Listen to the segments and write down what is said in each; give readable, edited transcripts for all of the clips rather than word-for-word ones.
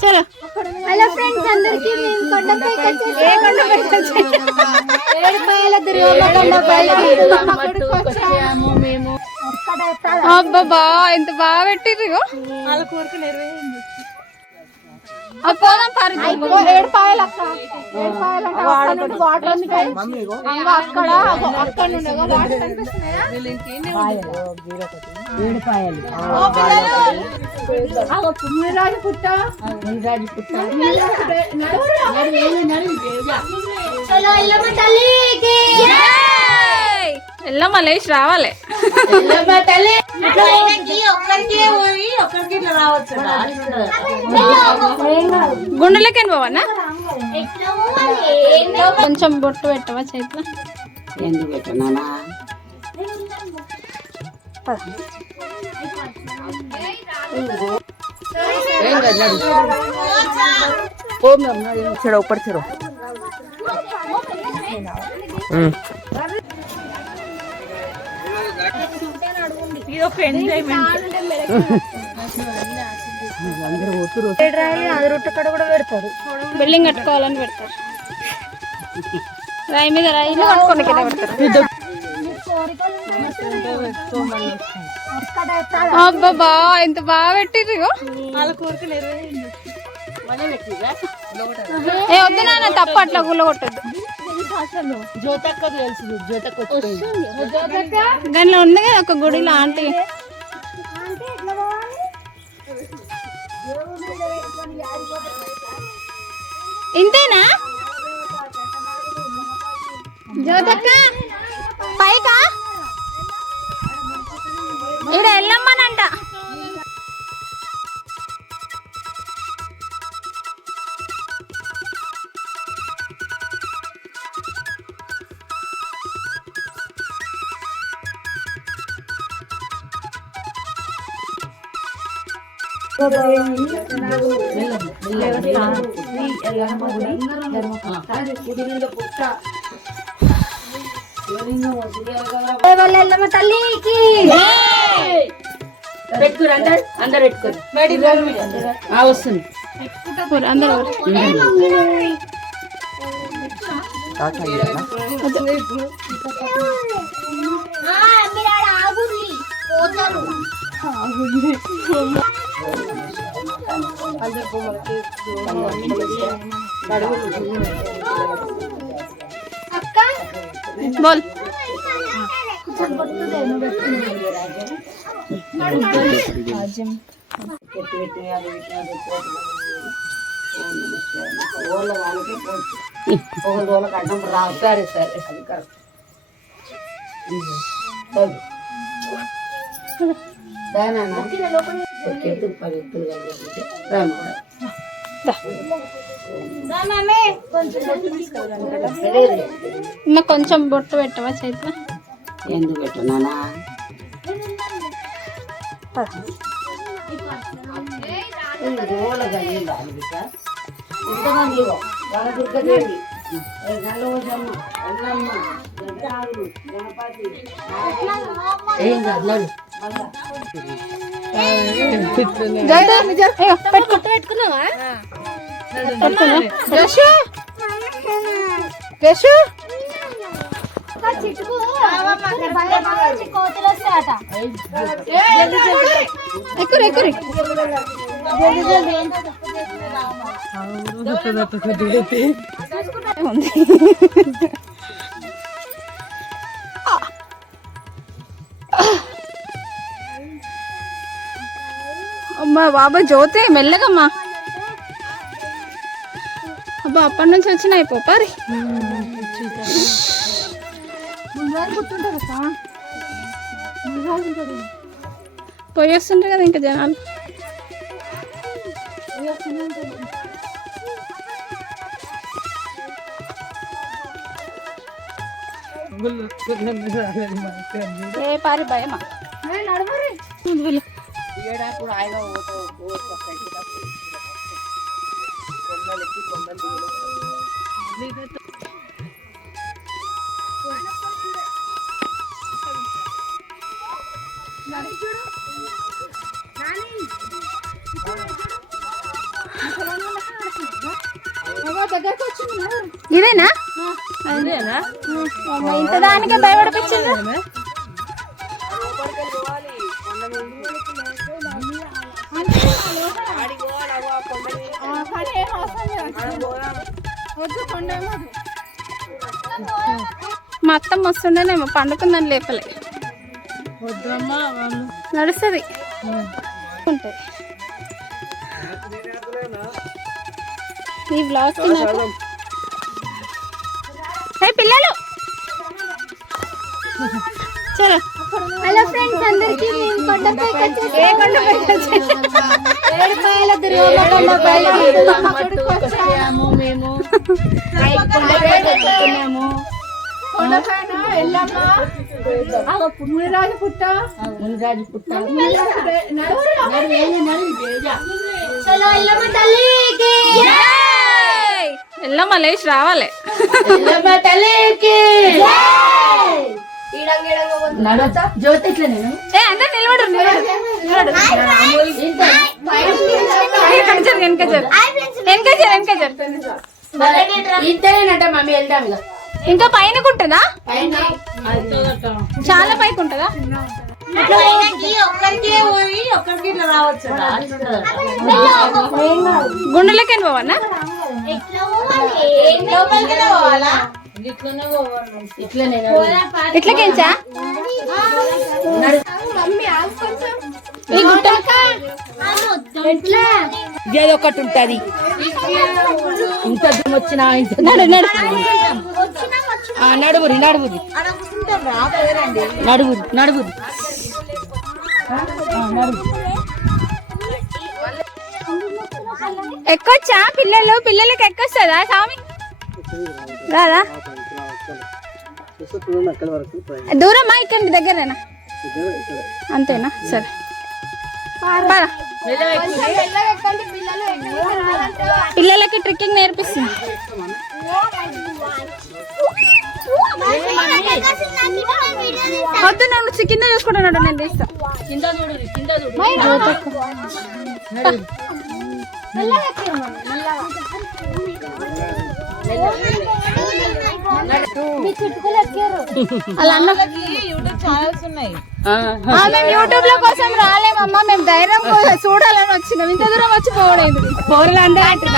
చలో hello friends అందరికి అబ్బా ఎంత బాగా పెట్టిర్రు పోదాం పారి ఏడుపాయలు అక్క వాటర్ అక్కడ అక్కడ పుట్ట ఎల్లమ్మ లేచి రావాలి గుండెలకేం పోవన్నా కొంచెం బొట్టు పెట్టవా చేతిలో ఎందుకు పెట్టనా చెడు పడిచారు ఇది ఒక ఎంజాయ్మెంట్ కూడా పెడతారు బిల్డింగ్ కట్టుకోవాలని పెడతారు రాయి మీద రాయిలు కట్టుకోనికి పెడతారు అబ్బా ఎంత బాగా పెట్టిర్రు ఏ వద్దు నాన్న తప్ప అట్లా గుల్ల కొట్టద్దు దానిలో ఉంది కదా ఒక గుడిలో ఆంటీ ఇంతేనా జ్యోతక్క పైకా ఇక్కడ వెళ్ళమ్మనంట తల్లికి పెట్టుకురు అందరు పెట్టుకోరు వస్తుంది అందరూ बोल అడ్డం రావుతారు సార్ అది కరెక్ట్ కొంచెం బొట్టు పెట్టవా చేతిలో ఎందుకు పెట్టనా పెట్టుకున్నావా కోతులు వస్తాయట ఎక్కురి ఎక్కురి అమ్మా బాబా జ్యోతి మెల్లగమ్మా అబ్బా అప్పటి నుంచి వచ్చినాయి పోపారి పోయి వస్తుంటారు కదా ఇంకా జనాలు ఏ పారి భయమా నడవరి ఆయన ఇదేనా అమ్మ, ఇంత దానికే భయపడిపించింది. మా అత్త వస్తుండేనేమో పండుకుందని లేపలే. నడుస్తుంది ఉంటాయి ఈ బ్లాగ్ పిల్లలు. చలో హలో ఫ్రెండ్స్ అందరికి మేము కొండపైకి వచ్చేసాము. ఏ కొండపైకి వచ్చేసాము? ఏడుపాయల దుర్గమ్మ కొండపైకి వచ్చాము మేము. మునిరాజు పుట్ట చలో ఎల్లమ్మ తల్లికి ఎల్లమ్మ లేచి రావాలి. ఎల్లమ్మ తల్లికి జ్యోతి ఇట్లా నేను ఏ అందరు నిలబడు ఇంతేనంట మమ్మీ వెళ్దాం ఇక. ఇంకా పైన ఉంటుందా? చాలా పైకి ఉంటుందా? గుండెలకి పోవన్నా? ఇట్లకెంచా ఈ గుట్ట ఇది ఒకటి ఉంటది. ఇంత దూరం వచ్చినా నడుగురి నడుగురి నడుగురి నడుగురి ఎక్కొచ్చా? పిల్లలకి ఎక్కొస్తుందా స్వామి? రాదా? దూరమా ఇక్కడ దగ్గరేనా? అంతేనా? సరే పిల్లలకి ట్రిక్కింగ్ నేర్పిస్తుంది. వద్దు నన్ను కింద చూసుకుంటున్నాడు, నేను తీస్తా. అలా మేము యూట్యూబ్ లో కోసం రాలేమమ్మా, మేము ధైర్యం కోసం చూడాలని వచ్చినాం. ఇంత దూరం వచ్చి పోవలేదు అట్లా.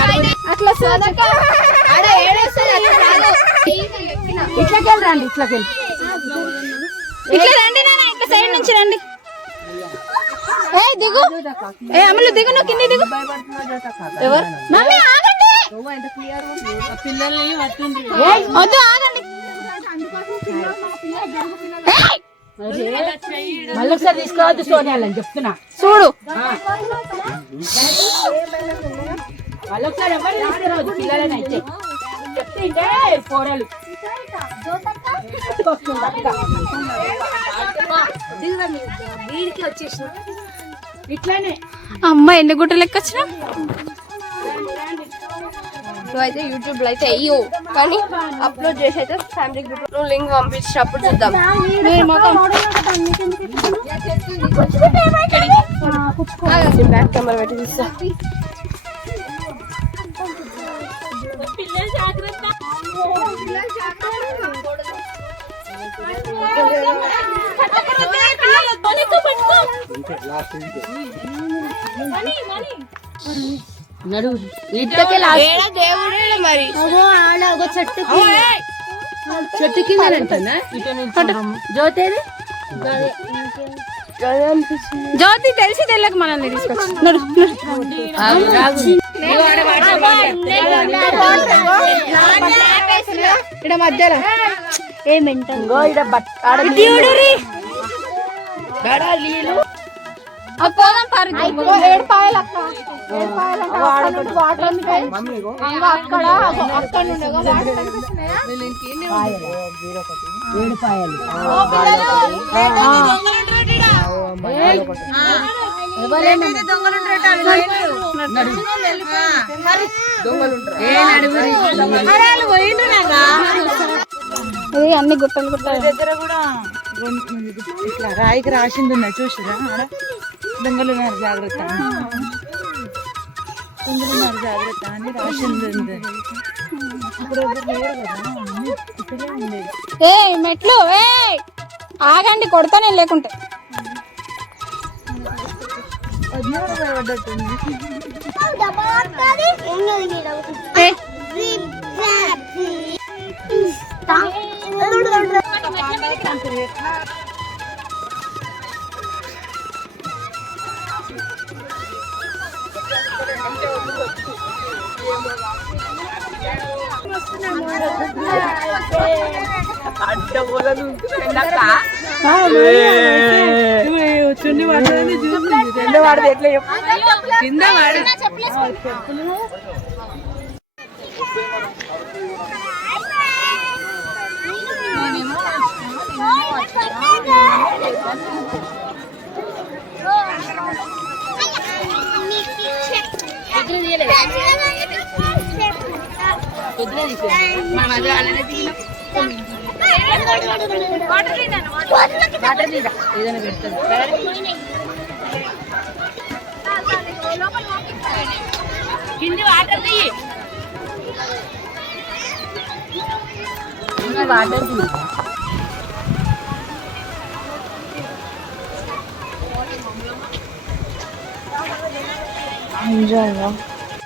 ఇట్లకెళ్ళి రండి, ఇట్లకెళ్ళి ఇట్లా రండి నాన్న, ఇట్లా సైడ్ నుంచి రండి. ఏ దిగు, ఏ అమలు దిగు, నువ్వు కింద దిగు. ఎవరు మమ్మీ? ఆగండి, వద్దు ఆగండి. మళ్ళీ ఒకసారి తీసుకోవద్దు సోనియాలని చెప్తున్నా. చూడు మళ్ళీ ఒకసారి ఎవరు తీసుకురావద్దు పిల్లలని అయితే చెప్తే పోరలు. ఇట్లానే అమ్మ ఎన్ని గుట్టలు ఎక్కొచ్చినా. అయితే యూట్యూబ్ లో అయితే అయ్యో కానీ అప్లోడ్ చేసి అయితే ఫ్యామిలీ గ్రూప్ లో లింక్ పంపించినప్పుడు చూద్దాం. బ్యాక్ కెమెరా పెట్టి తీస్తా. చెట్టు కింద జ్యోతి జ్యోతి తెలిసి తెలియక మనల్ని తీసుకొచ్చి ఇక్కడ మధ్యలో ఏమింటో పోదాం పారు. ఏడుపాయలు అక్క, అన్ని గుట్టలు గుట్టలు దగ్గర కూడా ఇట్లా రాయికి రాసింది ఉన్నాయి చూసిరా. దొంగలు జాగ్రత్త. వస్తుందన్నారు జాగ్రత్త అని రాసింది ఇప్పుడు ఎవరు లేరు కదా అన్ని ఇక్కడే ఉండేది. ఏ మెట్లు ఏ ఆగండి కొడతా నేను లేకుంటే. వదిలేరు భయపడ్డట్టుంది. ఏ, చుండి పడుతుంది చూస్తుంది కింద వాడిది ఎట్లా కింద వాడి ఏదైనా పెడుతుంది కింది వాటర్ తీయి వాటర్ తీయి ఎంజాయ్